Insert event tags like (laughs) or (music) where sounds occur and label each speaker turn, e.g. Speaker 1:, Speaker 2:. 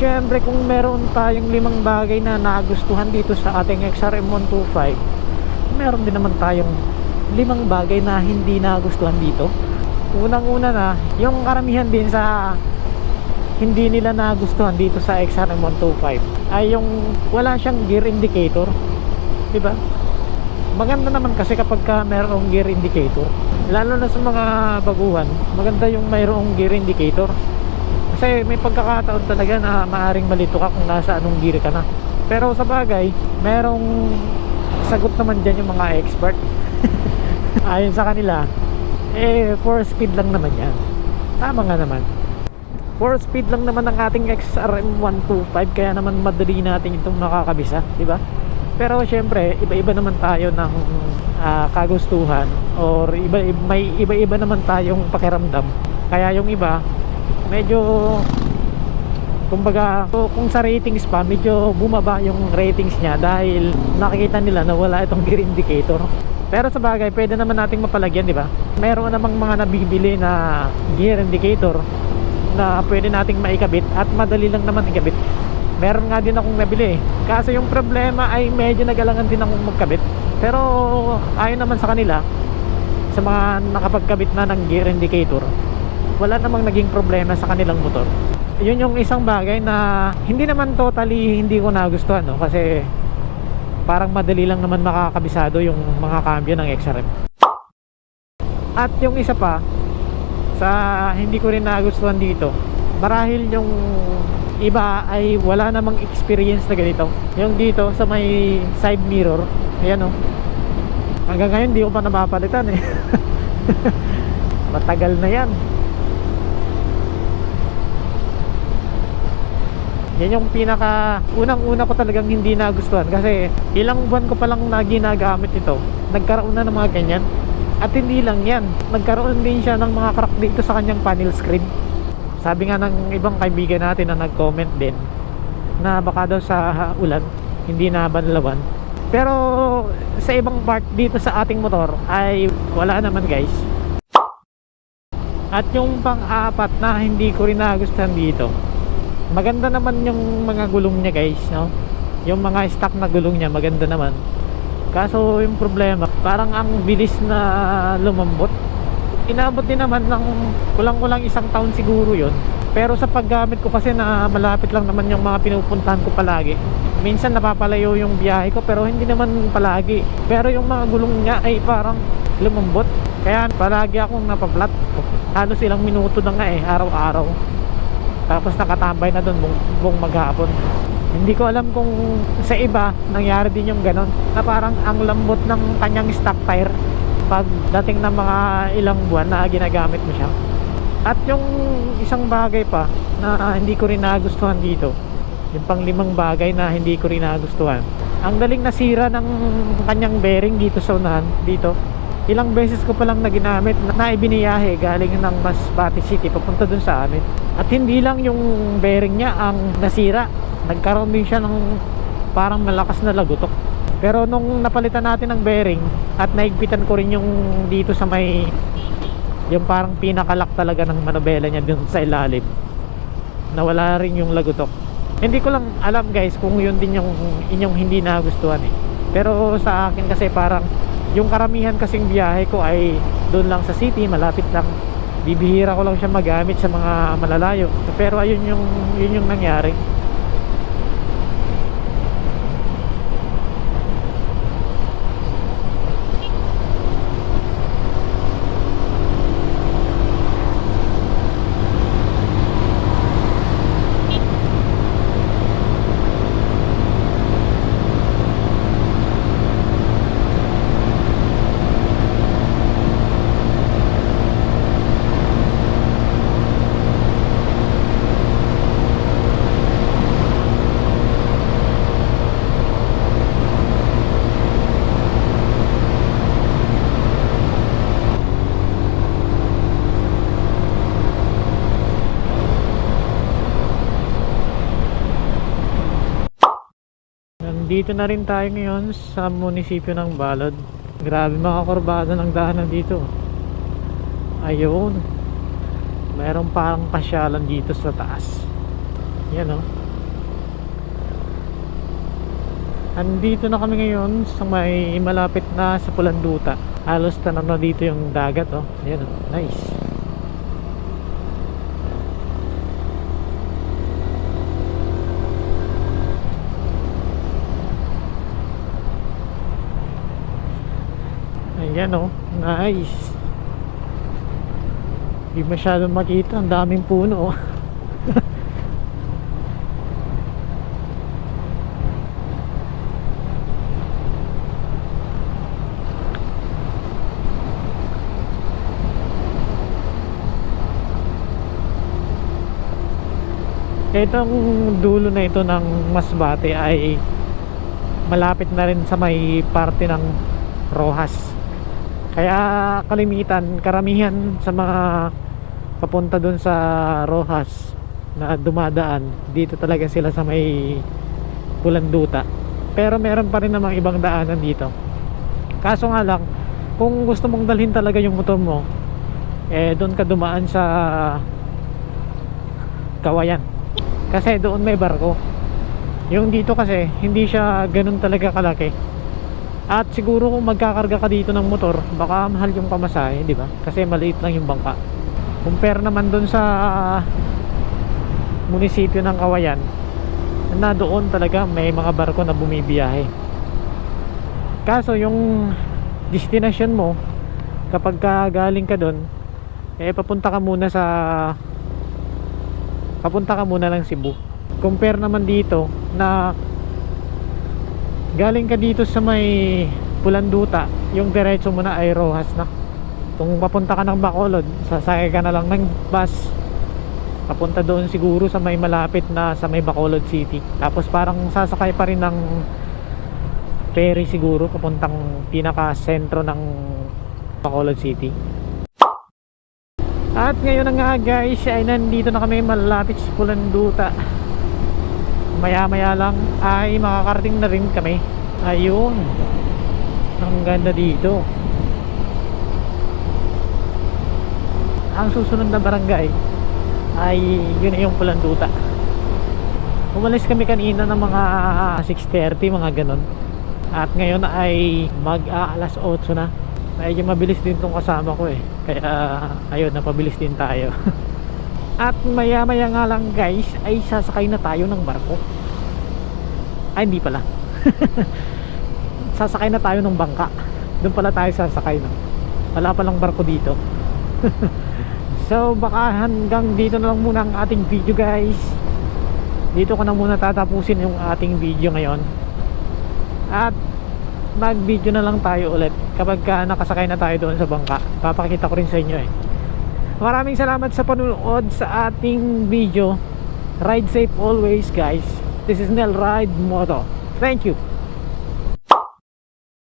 Speaker 1: syempre kung meron tayong limang bagay na nagustuhan dito sa ating XRM 125 meron din naman tayong limang bagay na hindi nagustuhan dito. Unang una na yung karamihan din sa hindi nila nagustuhan dito sa XRM 125 ay yung wala siyang gear indicator di ba? Maganda naman kasi kapag ka mayroong gear indicator lalo na sa mga baguhan maganda yung mayroong gear indicator kasi may pagkakataon talaga na maaring malito ka kung nasa anong gear ka na. Pero sa bagay merong sagot naman dyan yung mga expert. (laughs) Ayon sa kanila eh 4 speed lang naman yan. Tama nga naman. 4 speed lang naman ang ating XRM 125 kaya naman madali natin itong makakabisa di ba? Pero syempre iba-iba naman tayo ng ah, kagustuhan or iba, may iba-iba naman tayong pakiramdam. Kaya yung iba medyo kumbaga kung sa ratings pa medyo bumaba yung ratings niya dahil nakikita nila na wala itong (laughs) gear indicator. Pero sa bagay pwede naman nating mapalagyan di ba? Meron namang mga nabibili na gear indicator na pwede nating maikabit at madali lang naman ikabit. Meron nga din akong nabili eh. kaso yung problema ay medyo nagalangan din akong magkabit. Pero ayon naman sa kanila sa mga nakapagkabit na ng gear indicator wala namang naging problema sa kanilang motor. Yun yung isang bagay na hindi naman totally hindi ko nagustuhan no? kasi parang madali lang naman makakabisado yung mga cambio ng XRM at yung isa pa sa hindi ko rin nagustuhan dito marahil yung iba ay wala namang experience na ganito. Yung dito sa may side mirror ayan o hanggang ngayon di ko pa napapalitan eh. (laughs) Matagal na yan yan yung pinaka unang una ko talagang hindi nagustuhan. Kasi ilang buwan ko palang na ginagamit ito. Nagkaroon na ng mga ganyan. At hindi lang yan. Nagkaroon din siya ng mga crack dito sa kanyang panel screen. Sabi nga ng ibang kaibigan natin na nag-comment din na baka daw sa ulan hindi na banlawan. Pero sa ibang part dito sa ating motor ay wala naman guys. At yung pang-apat na hindi ko rin nagustuhan dito maganda naman yung mga gulong niya guys no? Yung mga stock na gulong niya maganda naman. Kaso yung problema parang ang bilis na lumambot. Inabot din naman ng kulang-kulang isang taon siguro yon pero sa paggamit ko kasi na malapit lang naman yung mga pinupuntahan ko palagi. Minsan napapalayo yung biyahe ko pero hindi naman palagi. Pero yung mga gulong niya ay parang lumambot. Kaya palagi akong napaplat halos ilang minuto na nga eh araw-araw tapos nakatambay na doon buong, buong maghapon hindi ko alam kung sa iba nangyari din yung ganon na parang ang lambot ng kanyang stock tire pag dating ng mga ilang buwan na ginagamit mo siya. At yung isang bagay pa na hindi ko rin nagustuhan dito yung pang limang bagay na hindi ko rin nagustuhan. Ang daling nasira ng kanyang bearing dito sa unahan dito ilang beses ko palang na ginamit na, ibiniyahe galing ng Masbate City papunta dun sa amin. At hindi lang yung bearing niya ang nasira. Nagkaroon din siya ng parang malakas na lagutok. Pero nung napalitan natin ng bearing at naigpitan ko rin yung dito sa may yung parang pinakalak talaga ng manobela niya dun sa ilalim nawala rin yung lagutok. Hindi ko lang alam guys kung yun din yung inyong hindi nagustuhan eh. Pero sa akin kasi parang yung karamihan kasing biyahe ko ay doon lang sa city malapit lang. Bibihira ko lang siya magamit sa mga malalayo. Pero ayun yung yun yung nangyari Dito na rin tayo ngayon sa munisipyo ng Balod. Grabe mga kurbada ng daanan dito. Ayun. Mayroon parang pasyalan dito sa taas. Yan o. Oh. Andito na kami ngayon sa may malapit na sa Pulanduta. Halos tanam na dito yung dagat oh. Yan oh. Nice. Ayan oh. Nice. Hindi masyadong makita. Ang daming puno oh. (laughs) Itong dulo na ito ng Masbate ay malapit na rin sa may parte ng Rojas. Kaya kalimitan, karamihan sa mga papunta doon sa Rojas na dumadaan, dito talaga sila sa may Pulanduta. Pero meron pa rin namang ibang daanan dito. Kaso nga lang, kung gusto mong dalhin talaga yung motor mo, eh doon ka dumaan sa Kawayan kasi doon may barko yung dito kasi hindi siya ganun talaga kalaki at siguro kung magkakarga ka dito ng motor baka mahal yung pamasahe di ba? Kasi maliit lang yung bangka. Compare naman doon sa munisipyo ng Kawayan na doon talaga may mga barko na bumibiyahe. Kaso yung destination mo kapag ka galing ka doon eh papunta ka muna sa papunta ka muna lang Cebu. Compare naman dito na galing ka dito sa may Pulanduta yung diretso mo na ay Rojas na. Kung papunta ka ng Bacolod sasakay ka na lang ng bus. Papunta doon siguro sa may malapit na sa may Bacolod City. Tapos parang sasakay pa rin ng ferry siguro papuntang pinaka sentro ng Bacolod City. At ngayon na nga guys ay nandito na kami malapit sa Pulanduta Maya maya lang ay makakarating na rin kami. Ayun. Ang ganda dito. Ang susunod na barangay ay yun na yung Pulanduta. Umalis kami kanina ng mga 6.30 mga ganon At ngayon ay mag alas 8 na. Medyo mabilis din tong kasama ko eh. Kaya ayun napabilis din tayo (laughs) at maya maya nga lang guys ay sasakay na tayo ng barko. Ay hindi pala. (laughs) Sasakay na tayo ng bangka. Doon pala tayo sasakay no? wala palang barko dito. (laughs) So baka hanggang dito na lang muna ang ating video guys. Dito ko na muna tatapusin yung ating video ngayon. At mag video na lang tayo ulit kapag ka nakasakay na tayo doon sa bangka. Papakita ko rin sa inyo eh maraming salamat sa panunood sa ating video. Ride safe always guys. This is Nel Ride Moto. Thank you